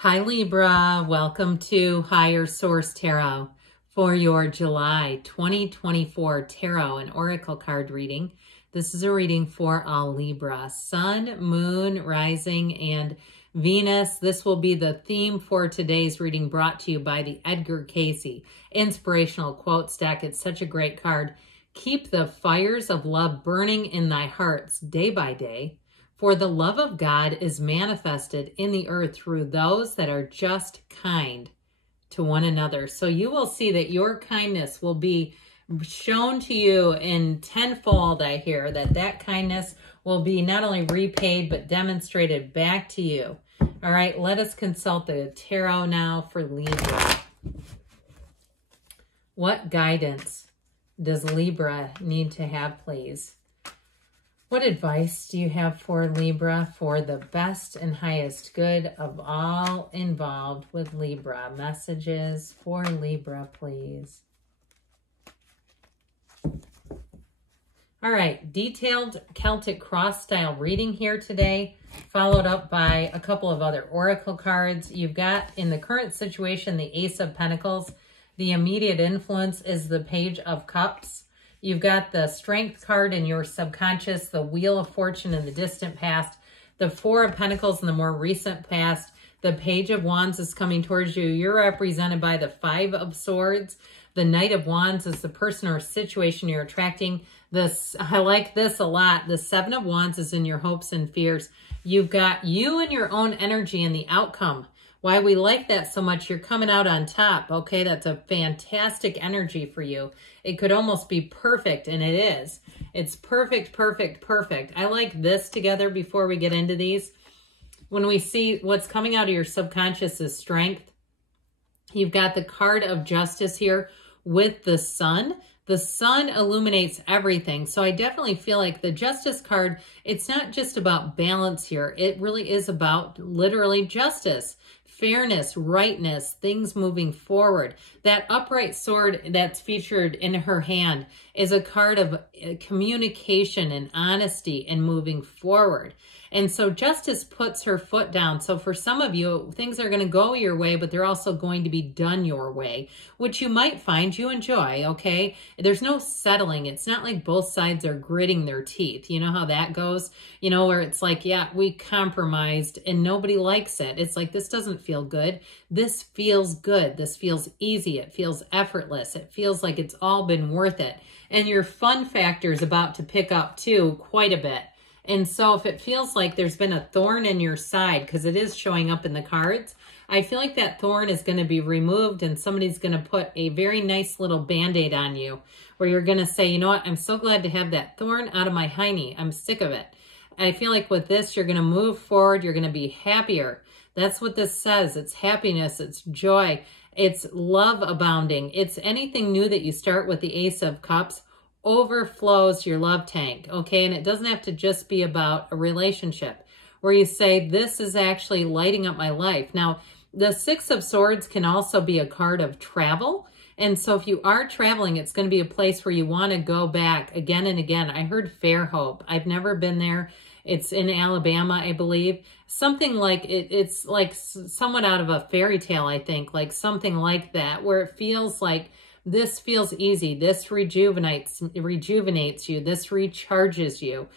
Hi Libra, welcome to Higher Source Tarot for your July 2024 Tarot and Oracle card reading. This is a reading for all Libra, Sun, Moon, Rising, and Venus. This will be the theme for today's reading, brought to you by the Edgar Cayce Inspirational Quote Stack. It's such a great card. Keep the fires of love burning in thy hearts day by day. For the love of God is manifested in the earth through those that are just kind to one another. So you will see that your kindness will be shown to you in tenfold. I hear that kindness will be not only repaid, but demonstrated back to you. All right, let us consult the tarot now for Libra. What guidance does Libra need to have, please? What advice do you have for Libra for the best and highest good of all involved with Libra? Messages for Libra, please. All right, detailed Celtic cross style reading here today, followed up by a couple of other oracle cards. You've got, in the current situation, the Ace of Pentacles. The immediate influence is the Page of Cups. You've got the Strength card in your subconscious, the Wheel of Fortune in the distant past, the Four of Pentacles in the more recent past. The Page of Wands is coming towards you. You're represented by the Five of Swords. The Knight of Wands is the person or situation you're attracting. I like this a lot. The Seven of Wands is in your hopes and fears. You've got you and your own energy and the outcome. Why we like that so much, you're coming out on top, okay? That's a fantastic energy for you. It could almost be perfect, and it is. It's perfect, perfect, perfect. I like this together before we get into these. When we see what's coming out of your subconscious is strength. You've got the card of justice here with the sun. The sun illuminates everything. So I definitely feel like the justice card, it's not just about balance here. It really is about literally justice, fairness, rightness, things moving forward. That upright sword that's featured in her hand is a card of communication and honesty and moving forward. And so justice puts her foot down. So for some of you, things are going to go your way, but they're also going to be done your way, which you might find you enjoy, okay? There's no settling. It's not like both sides are gritting their teeth. You know how that goes? You know, where it's like, yeah, we compromised and nobody likes it. It's like, this doesn't feel good. This feels good. This feels easy. It feels effortless. It feels like it's all been worth it. And your fun factor is about to pick up too quite a bit. And so if it feels like there's been a thorn in your side, because it is showing up in the cards, I feel like that thorn is going to be removed and somebody's going to put a very nice little Band-Aid on you where you're going to say, you know what, I'm so glad to have that thorn out of my hiney. I'm sick of it. I feel like with this, you're going to move forward. You're going to be happier. That's what this says. It's happiness. It's joy. It's love abounding. It's anything new that you start with the Ace of Cups overflows your love tank, okay? And it doesn't have to just be about a relationship where you say, this is actually lighting up my life. Now, the Six of Swords can also be a card of travel. And so if you are traveling, it's going to be a place where you want to go back again and again. I heard Fairhope. I've never been there. It's in Alabama, I believe. Something like it's like somewhat out of a fairy tale, I think, like something like that, where it feels like this feels easy. This rejuvenates you. This recharges you.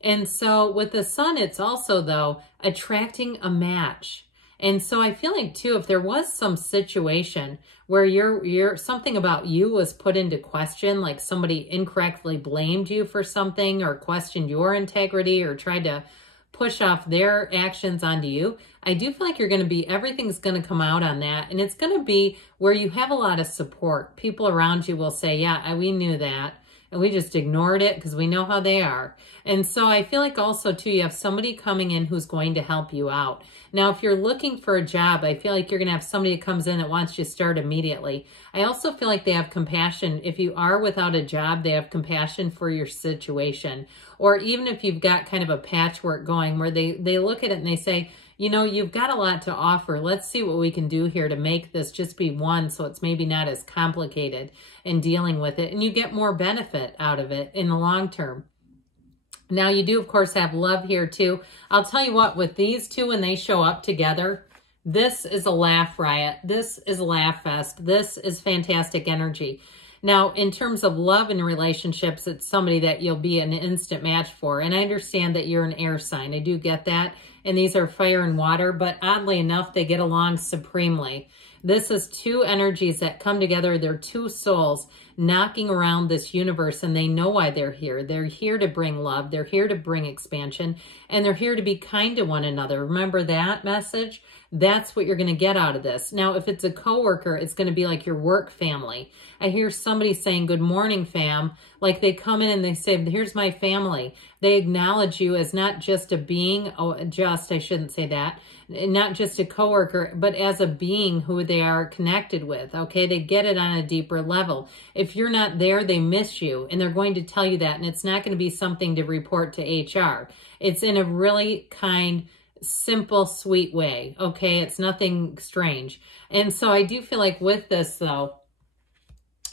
And so with the sun, it's also, though, attracting a match. And so I feel like, too, if there was some situation where something about you was put into question, like somebody incorrectly blamed you for something or questioned your integrity or tried to push off their actions onto you, I do feel like everything's going to come out on that. And it's going to be where you have a lot of support. People around you will say, yeah, we knew that. And we just ignored it because we know how they are. And so I feel like also, too, you have somebody coming in who's going to help you out. Now, if you're looking for a job, I feel like you're going to have somebody that comes in that wants you to start immediately. I also feel like they have compassion. If you are without a job, they have compassion for your situation. Or even if you've got kind of a patchwork going where they look at it and they say, you know, you've got a lot to offer. Let's see what we can do here to make this just be one so it's maybe not as complicated in dealing with it. And you get more benefit out of it in the long term. Now, you do, of course, have love here, too. I'll tell you what, with these two, when they show up together, This is a laugh riot. This is a laugh fest. This is fantastic energy. Now, in terms of love and relationships, it's somebody that you'll be an instant match for. And I understand that you're an air sign. I do get that. And these are fire and water, but oddly enough, they get along supremely. This is two energies that come together. They're two souls knocking around this universe, and they know why they're here. They're here to bring love. They're here to bring expansion, and they're here to be kind to one another. Remember that message? That's what you're going to get out of this. Now, if it's a coworker, it's going to be like your work family. I hear somebody saying, good morning, fam. Like they come in and they say, here's my family. They acknowledge you as not just a being, I shouldn't say that, not just a coworker, but as a being who they are connected with. Okay, they get it on a deeper level. If you're not there, they miss you, and they're going to tell you that, and it's not going to be something to report to HR. It's in a really kind, simple, sweet way. Okay, it's nothing strange. And so I do feel like with this, though,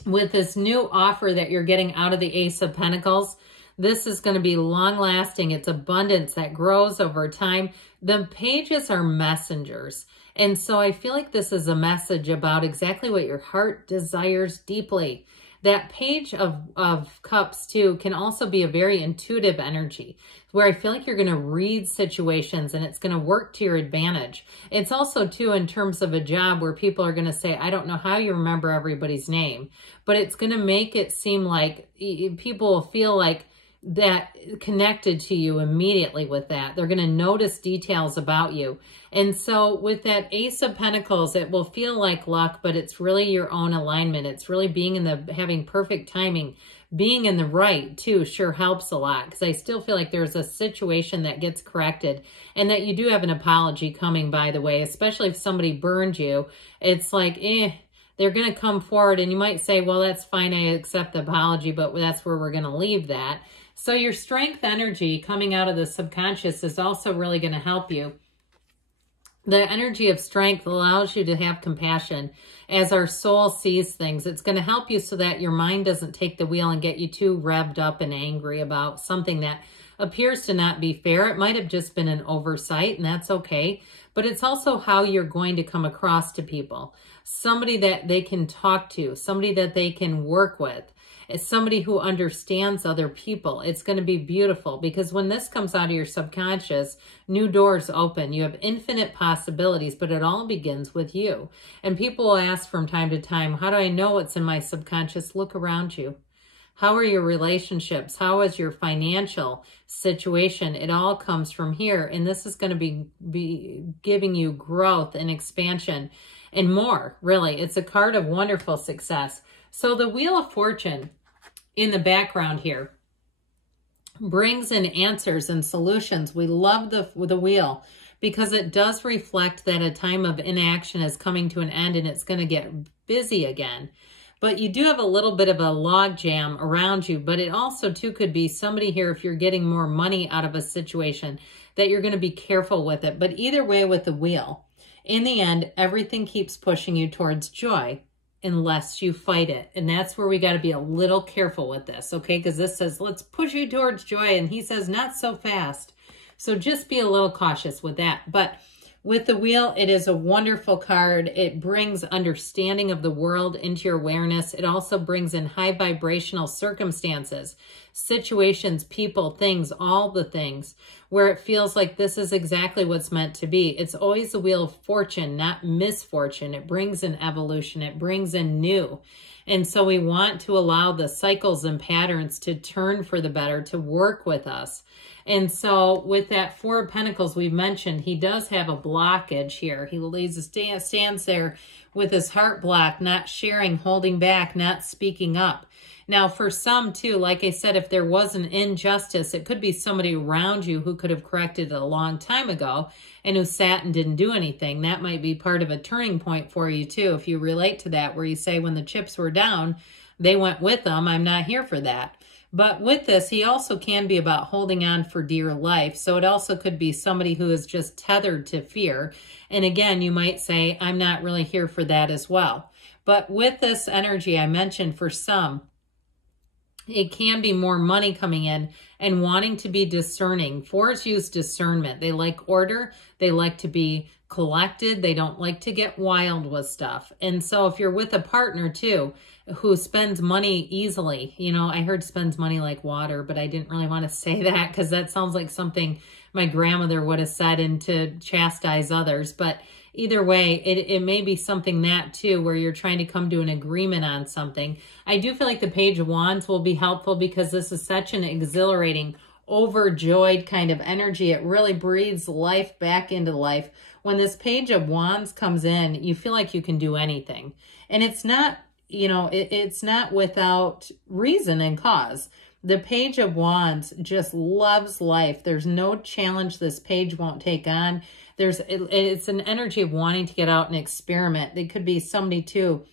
with this new offer that you're getting out of the Ace of Pentacles, this is going to be long lasting. It's abundance that grows over time. The pages are messengers. And so I feel like this is a message about exactly what your heart desires deeply. That page of cups too can also be a very intuitive energy where I feel like you're going to read situations and it's going to work to your advantage. It's also too in terms of a job where people are going to say, I don't know how you remember everybody's name, but it's going to make it seem like people will feel like that connected to you immediately with that. They're going to notice details about you. And so with that Ace of Pentacles, it will feel like luck, but it's really your own alignment. It's really being in the, having perfect timing, being in the right too sure helps a lot, because I still feel like there's a situation that gets corrected and that you do have an apology coming, by the way, especially if somebody burned you. It's like, they're going to come forward and you might say, well, that's fine. I accept the apology, but that's where we're going to leave that. So your strength energy coming out of the subconscious is also really going to help you. The energy of strength allows you to have compassion as our soul sees things. It's going to help you so that your mind doesn't take the wheel and get you too revved up and angry about something that appears to not be fair. It might have just been an oversight, and that's okay. But it's also how you're going to come across to people. Somebody that they can talk to, somebody that they can work with. It's somebody who understands other people. It's going to be beautiful, because when this comes out of your subconscious, new doors open. You have infinite possibilities, but it all begins with you. And people will ask from time to time, how do I know what's in my subconscious? Look around you. How are your relationships? How is your financial situation? It all comes from here. And this is going to be giving you growth and expansion and more, really. It's a card of wonderful success. So the Wheel of Fortune in the background here brings in answers and solutions. We love the wheel because it does reflect that a time of inaction is coming to an end and it's going to get busy again. But you do have a little bit of a log jam around you, but it also too could be somebody here, if you're getting more money out of a situation, that you're going to be careful with it. But either way with the wheel, in the end, everything keeps pushing you towards joy unless you fight it. And that's where we got to be a little careful with this, okay? Because this says, let's push you towards joy. And he says, not so fast. So just be a little cautious with that. But with the wheel, it is a wonderful card. It brings understanding of the world into your awareness. It also brings in high vibrational circumstances, situations, people, things, all the things where it feels like this is exactly what's meant to be. It's always the Wheel of Fortune, not misfortune. It brings in evolution. It brings in new. And so we want to allow the cycles and patterns to turn for the better, to work with us. And so with that Four of Pentacles we mentioned, he does have a blockage here. He stands there with his heart blocked, not sharing, holding back, not speaking up. Now for some too, like I said, if there was an injustice, it could be somebody around you who could have corrected it a long time ago and who sat and didn't do anything. That might be part of a turning point for you too, if you relate to that, where you say when the chips were down, they went with them. I'm not here for that. But with this, he also can be about holding on for dear life. So it also could be somebody who is just tethered to fear. And again, you might say, I'm not really here for that as well. But with this energy I mentioned, for some, it can be more money coming in and wanting to be discerning. Fours use discernment. They like order. They like to be collected. They don't like to get wild with stuff. And so if you're with a partner too, who spends money easily, you know, I heard spends money like water, but I didn't really want to say that because that sounds like something my grandmother would have said and to chastise others. But either way, it may be something that too, where you're trying to come to an agreement on something. I do feel like the Page of Wands will be helpful because this is such an exhilarating, overjoyed kind of energy. It really breathes life back into life. When this Page of Wands comes in, you feel like you can do anything. And it's not, you know, it's not without reason and cause. The Page of Wands just loves life. There's no challenge this page won't take on. It's an energy of wanting to get out and experiment. It could be somebody too,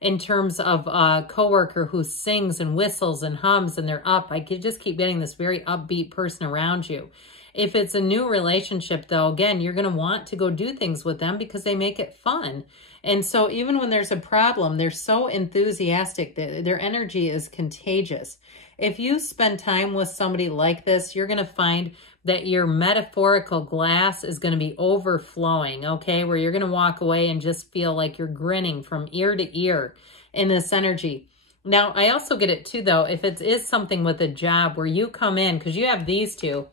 in terms of a coworker who sings and whistles and hums and they're up. I could just keep getting this very upbeat person around you. If it's a new relationship though, again, you're going to want to go do things with them because they make it fun. And so even when there's a problem, they're so enthusiastic that their energy is contagious. If you spend time with somebody like this, you're going to find that your metaphorical glass is going to be overflowing, okay? Where you're going to walk away and just feel like you're grinning from ear to ear in this energy. Now, I also get it too, though, if it is something with a job where you come in, because you have these two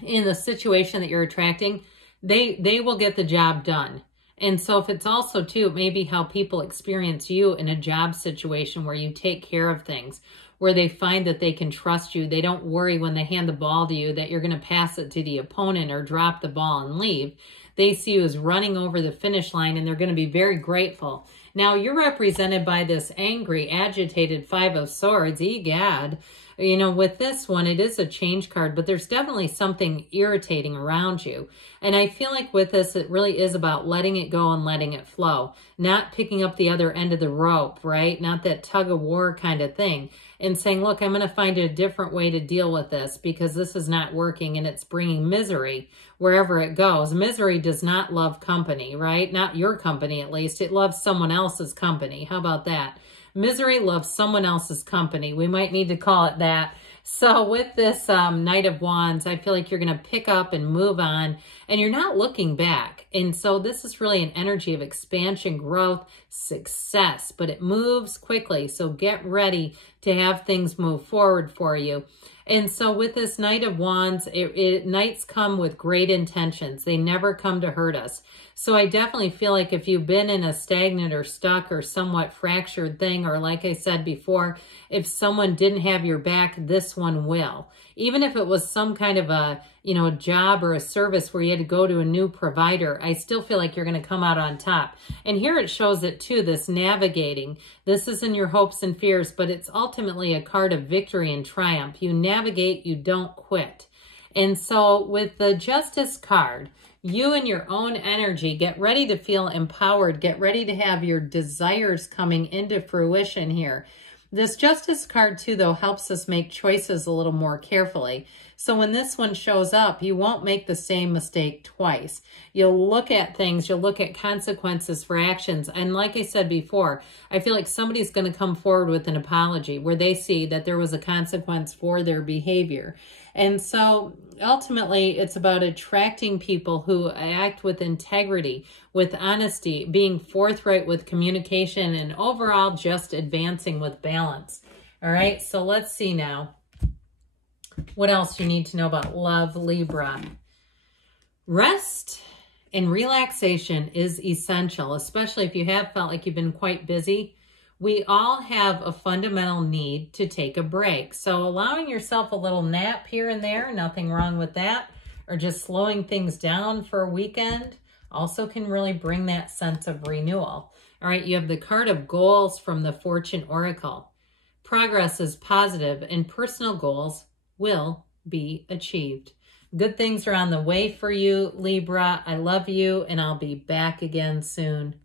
in the situation that you're attracting, they will get the job done. And so if it's also too, maybe how people experience you in a job situation where you take care of things, where they find that they can trust you. They don't worry when they hand the ball to you that you're going to pass it to the opponent or drop the ball and leave. They see you as running over the finish line and they're going to be very grateful. Now you're represented by this angry, agitated Five of Swords. Egad. You know, with this one, it is a change card, but there's definitely something irritating around you. And I feel like with this, it really is about letting it go and letting it flow, not picking up the other end of the rope, right? Not that tug of war kind of thing. And saying, look, I'm going to find a different way to deal with this because this is not working and it's bringing misery wherever it goes. Misery does not love company, right? Not your company, at least. It loves someone else's company. How about that? Misery loves someone else's company. We might need to call it that. So with this Knight of Wands, I feel like you're going to pick up and move on, and you're not looking back. And so this is really an energy of expansion, growth, success, but it moves quickly. So get ready to have things move forward for you. And so with this Knight of Wands, Knights come with great intentions. They never come to hurt us. So I definitely feel like if you've been in a stagnant or stuck or somewhat fractured thing, or like I said before, if someone didn't have your back, this one will. Even if it was some kind of a, you know, a job or a service where you had to go to a new provider, I still feel like you're going to come out on top. And here it shows it too, this navigating. This isn't your hopes and fears, but it's ultimately a card of victory and triumph. You navigate, you don't quit. And so with the Justice card, you and your own energy, get ready to feel empowered. Get ready to have your desires coming into fruition here. This Justice card too, though, helps us make choices a little more carefully. So when this one shows up, you won't make the same mistake twice. You'll look at things, you'll look at consequences for actions. And like I said before, I feel like somebody's going to come forward with an apology where they see that there was a consequence for their behavior. And so ultimately, it's about attracting people who act with integrity, with honesty, being forthright with communication, and overall just advancing with balance. All right, so let's see now what else you need to know about love, Libra. Rest and relaxation is essential, especially if you have felt like you've been quite busy. We all have a fundamental need to take a break. So allowing yourself a little nap here and there, nothing wrong with that, or just slowing things down for a weekend also can really bring that sense of renewal. All right, you have the card of goals from the Fortune Oracle. Progress is positive and personal goals will be achieved. Good things are on the way for you, Libra. I love you, and I'll be back again soon.